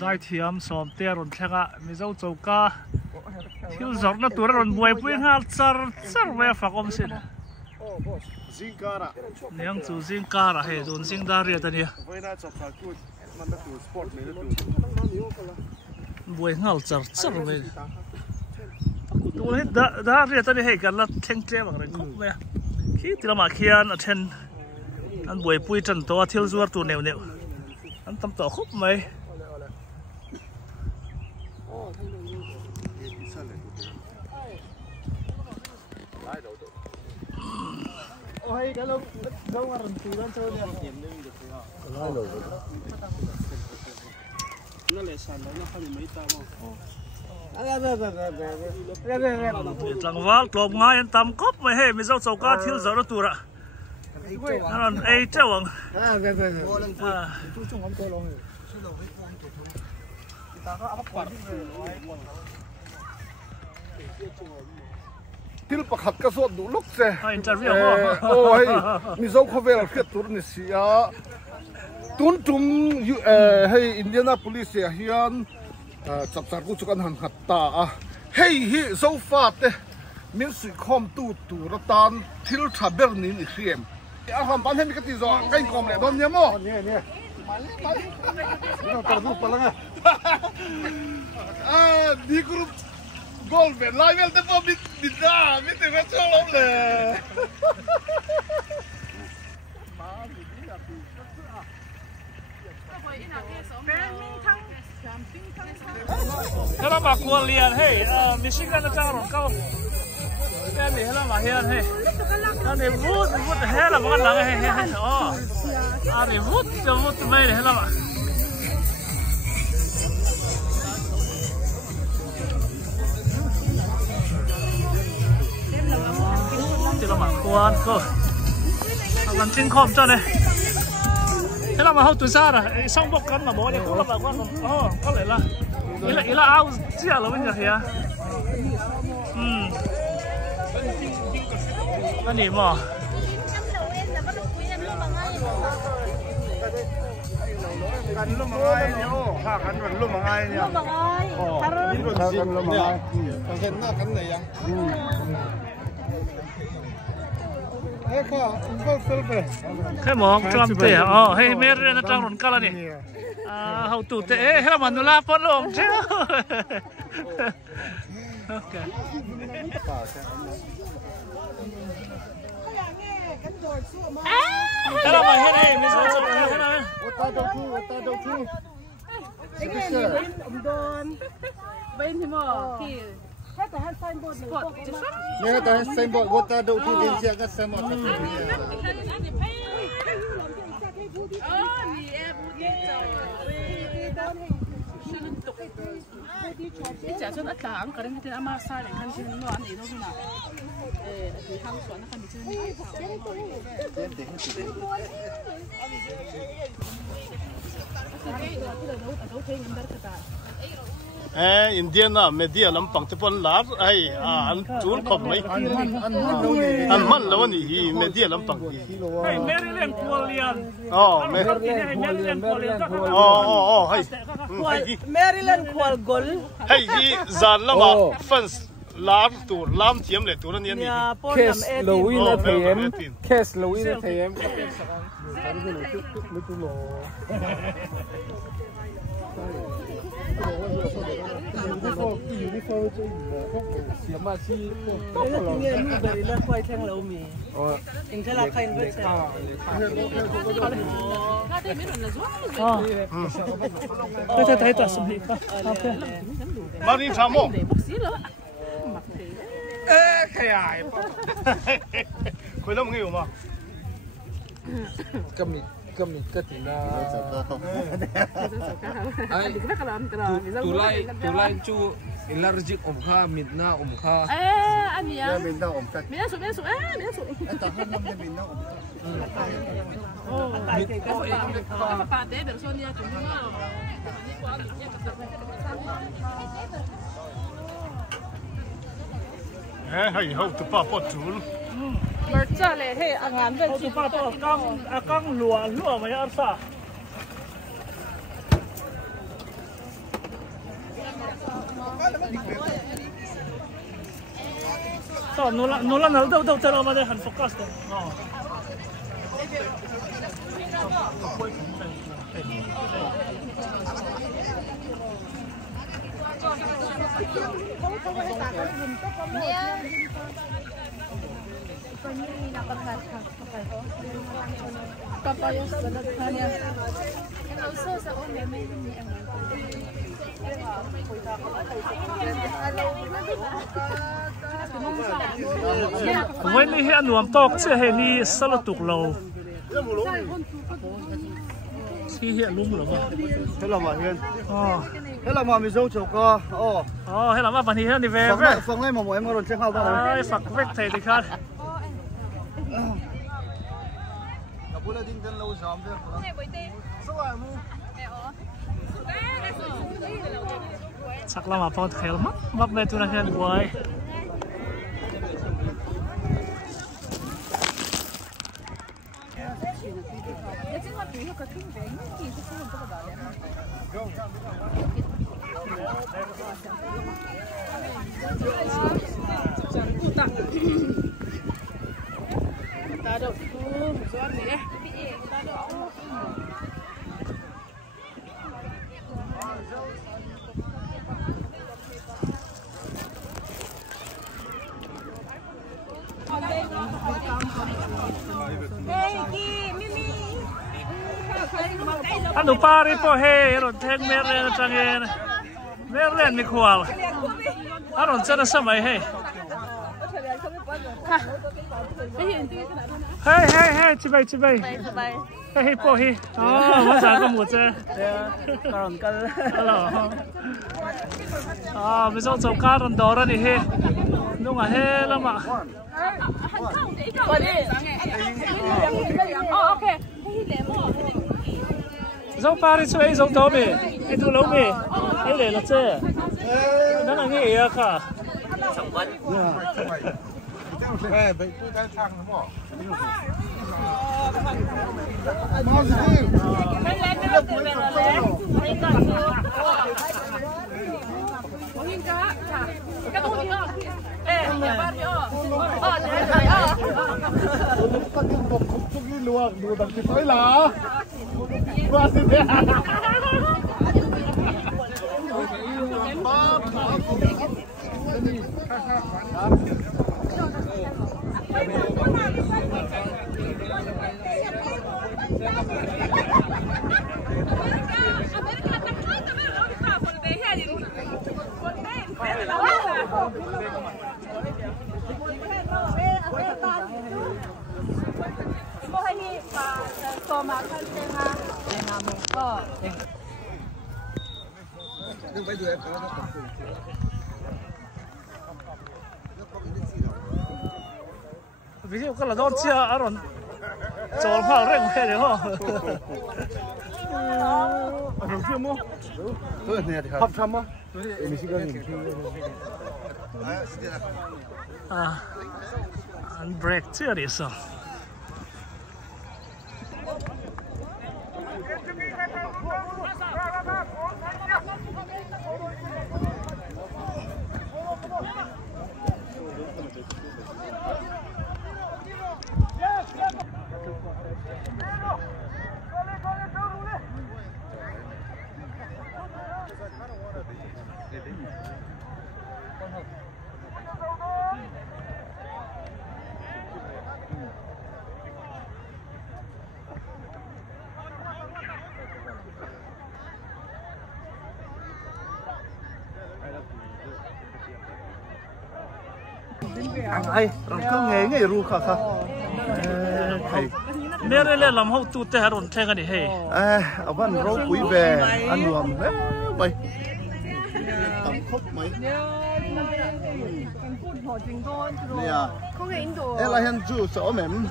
zai thiam som te ron thlanga mizo chauka thil zorna tur ron buai pui ngal char we fakom sin zingkara niang chu zingkara he dun sing da ria tania voina chapha ku man da tu sport me tu buai ngal char we tu he da ria tani he kan la theng tle bang ren khop me khi tilama khian a then an buai pui tan to thil zuar tu neu an tam to khop mai ôi cái lúc đâu mà từ đó chơi đi tiền lên được nó lại sàn nó không được mấy tao lang wal klop ngai an tam kop mai he mi zo chauka thil zo tu ra an ei chawang chú chung không coi luôn ta có áp quạt til pakhat ka so du luk se interview oi mi zo khovel khet tur ni sia tun tum hey indiana police hian chap char ku chukan han hatta a hey hi zo fa te min sui khom tu ra tan thil thaber ni ni khiem a ham pan hem ka ti zo kai kom le don ne mo ne no tar du palanga di group Golden, live el tempo bizarro, mi te faccio l'ole. Hello mà qua liền hey, Michigan nó trang rồi câu. Cái này hello mà hiền hey. Cái này vút hello mà cái này hey. Cái này vút mấy hello mà. Thì là mà quan cơ, làm trên khom cho này, thế là mà hậu tuổi xa rồi, xong bốc cắn mà bố đi cũng là bà quan rồi, có lẽ là, ý là ao chia là bên nhà kia, anh đi mà, cắn lúc mà ai nhổ, ha cắn vẫn lúc mà ai nhỉ, lúc mà ai, còn hiện na cắn này à? cái món tròn tẻ, hay mấy đứa nó trăng rốn cá là nè, hậu tủ tẻ, hay là mà nó la phốt luôn chứ, ok, cái là mà hết đây, mình sẽ chụp cái này, bên thì mà thì hết cả hai signboard nghe ta signboard what ta đâu thu tiền xe cái signboard ta chả cho tất cả anh cái này thì ama sai để khăn chân nó ăn gì đâu nào thì hàng xoắn nó khăn bị chân Indiana media lampang te pon lar ai an chul khom mai an man lo ni media lampang hey Maryland Qualian, Maryland hay Maryland Qual Gol hay hi zan lama fans lar tur lam thiam le tur ni ni case Louis thêm case Louis thêm cái là nghe như vậy là quay theo lâu mì hình thế là khay với chả cái thấy ta sụp đi Marin Samo cái ai khối lắm nghe mà cầm cái gì là tu lai chu allergic kha midna kha anh nhỉ mình đâu mình đã sụp ta hơn năm mình đâu bà té được son nha chúng nó hay hậu tu pa pot chul mà cha lệ hey anh ăn về tu pa to căng lúa mày ăn sao sao nó là đâu đâu đâu mà đây hẳn focus đấy với ní hiện nuông tóc chưa hề ní sao là tục lâu khi hiện lung rồi thế là mà hiện thế là mà mình dâu chầu co thế là mà bạn hiện đi về phòng này mà mọi em có check out đâu ai phật vết thầy thì khác chắc là mà phong khel mất về tu năng khen quay anh đủ pari po he rồi thèn mer trang he mer lên mi khoal anh rồi chân sao mày he hey chị bay hey po he mà sao có một chứ còn cần bây giờ cháu cá rồi đó rồi he đúng à he lắm à dấu Paris chơi dấu đó mày, cái thứ lâu mày, cái này là chơi, nó là cái gì cả? Sòng bắn. Vậy tôi đang thằng nó bỏ. Mau gì? Cái này nó được về rồi đấy. Cái còn chưa. Cái cá, cái bún gì không? Ê, ba đi ơ. Đấy rồi ơ. Tôi đi một cục chung đi luôn, đồ đặc biệt tới là. Qua xin thế. ví dụ các là don chia ở rồi trốn vào rừng hay đấy không? Được chưa mua? Hấp thăm á? Mình chỉ cần ăn break chưa đấy sao? ai rồi cứ nghe ru khà khà nè nè làm hậu tụt thế rồi thế cái này hay ở bên rau quý về ăn luộc mày tầm khóc mày nè không nghe Indo em là hiện chú sợ mềm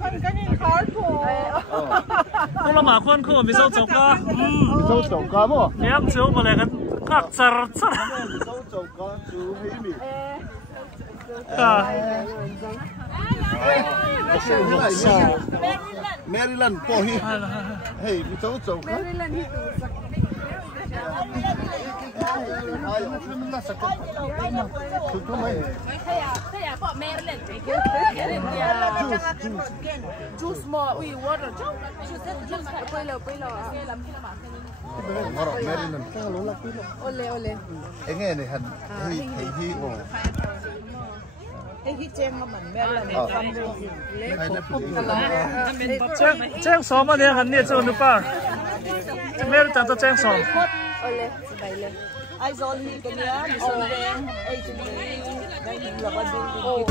cái này khó thua không là mà con không bị sâu chọc cả sâu chọc cả mà em chưa mà lại cái các char sâu chọc cả chú hay mi Maryland po hi hey mi sâu chọc cả Juice more, we water. Juice quay lò. Ngorok Maryland. Ole. Anh nghe này hẳn hi ồ. Hey, he chém nó mặn mẹ là chém xóm màเนี่ยกันเนี่ยจะนึกป่ะจะไม่รู้จักจะแจ้งสอง Ole, bay lên. Ai zon ni cái nia, mi son đen, ai chụp đi, đang là bắt đi.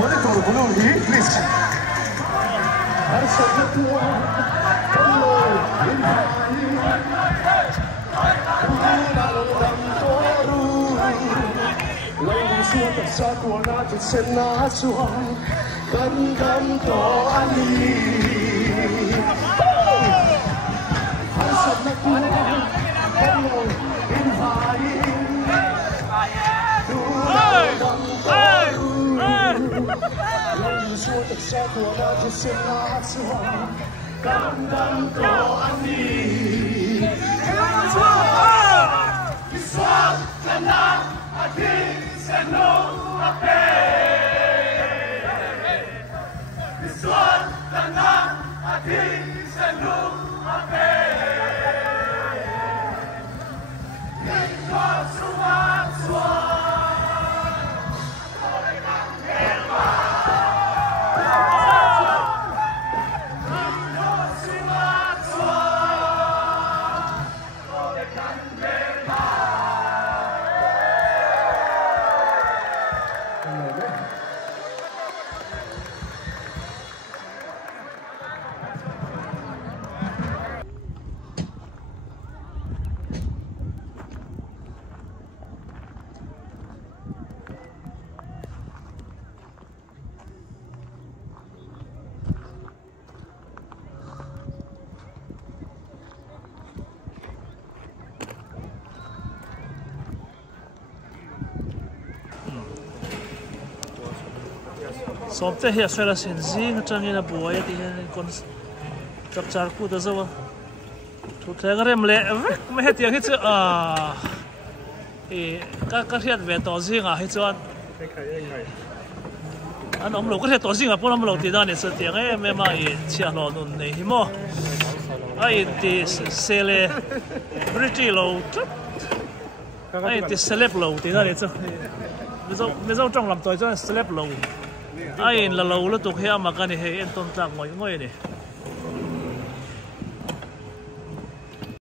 monitor bulu hi please Som te hi aswela sin zing atangin a buaya ti kon chap char ku da zawa thu thang rem le me he tiang hi chu a e ka hiat ve to zing a hi chuan an om lo ka he to zing a pon om lo ti da ni sa tiang e me ma i chia lo nun nei hi mo ai ti sele briti lo ai ti celeb lo ti da ni chu me zo trong lam toi chuan celeb lo ai là lâu lúc tục hea mà cái này hệ en tôn tạng ngồi ngồi này